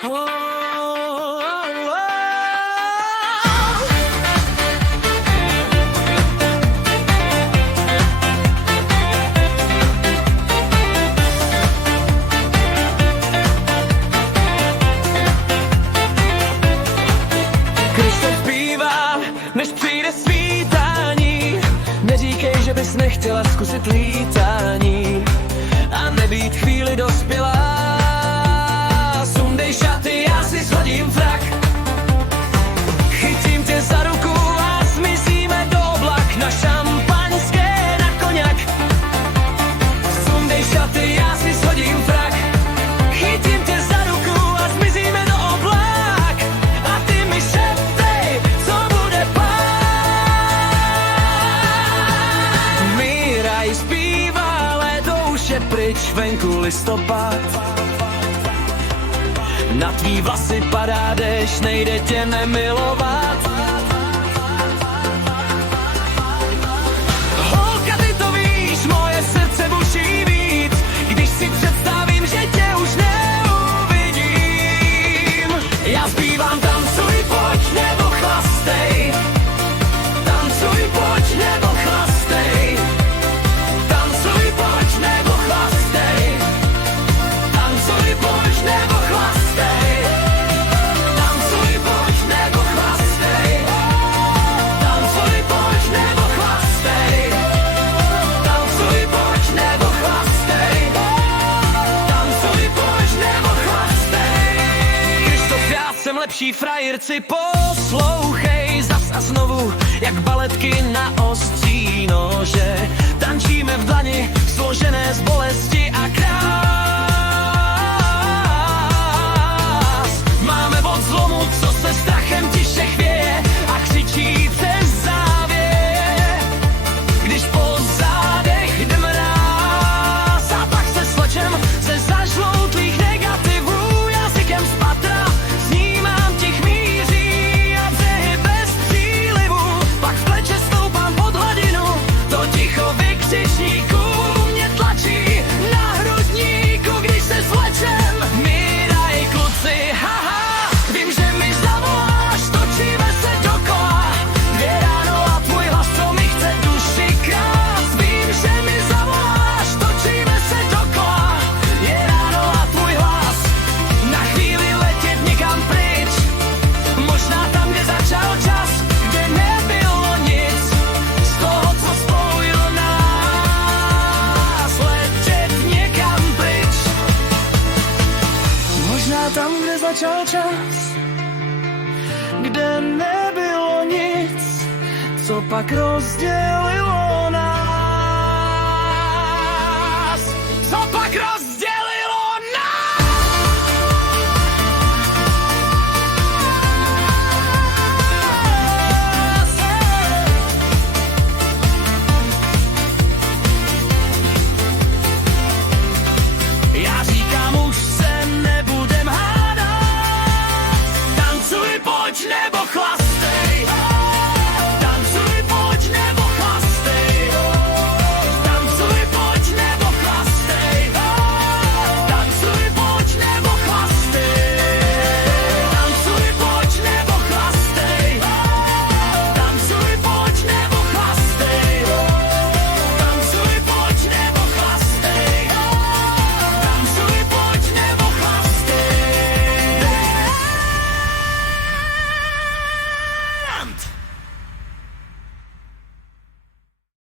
Krištof zpívá, než přijde svítání. Neříkej, že bys nechtěla zkusit lítání a nebýt chvíli dospělá. Sundej šaty, já si shodím frak. Chytím tě za ruku a zmizíme do oblak. Na šampaňské, na koňak. Sundej šaty, já si shodím frak. Chytím tě za ruku a zmizíme do oblak. A ty mi šeptej, co bude pak. Míraj zpívá, léto už je pryč, venku listopad. Na tvý vlasy padá déšť, nejde tě nemilovat. Holka, ty to víš, moje srdce buší víc, když si představím, že tě už neuvidím. Já zpívám tancuj, pojď, nebo chlastej. Tancuj, pojď, nebo chlastej. Tancuj, pojď, nebo chlastej. Tancuj, pojď, nebo chlastej. Tancuj, pojď, nebo chlastej. Tancuj, pojď, nebo chlastej. Tancuj, pojď, nebo chlastej. Tancuj, pojď, nebo chlastej. Krištof, já jsem lepší frajerci, poslouchej zas a znovu, jak baletky na ostří nože. Tančíme v dlani, složené z bolesti a krás. Máme od zlomu, co se strachem tiše chvěje a křičí přes závěr. Když po zádech jde mráz a pak se slečem ze zažloutlých negativů jazykem z patra snímám těch míří a břehy bez přílivu. Pak v pleče stoupám pod hladinu, to ticho vykřičníků mě tlačí na hrudníku, když se svlečem. Míraj kluci, haha, vím, že mi zavoláš, točíme se dokola. 2 ráno a tvůj hlas, co mi chce duši krást. Vím, že mi zavoláš, točíme se dokola. Je ráno a tvůj hlas, na chvíli letět někam pryč. Možná tam, kde začal čas, kde nebylo nic z toho, co spojilo nás. Letět někam pryč. Možná tam, kde začal čas, kde nebylo nic, co pak rozdělilo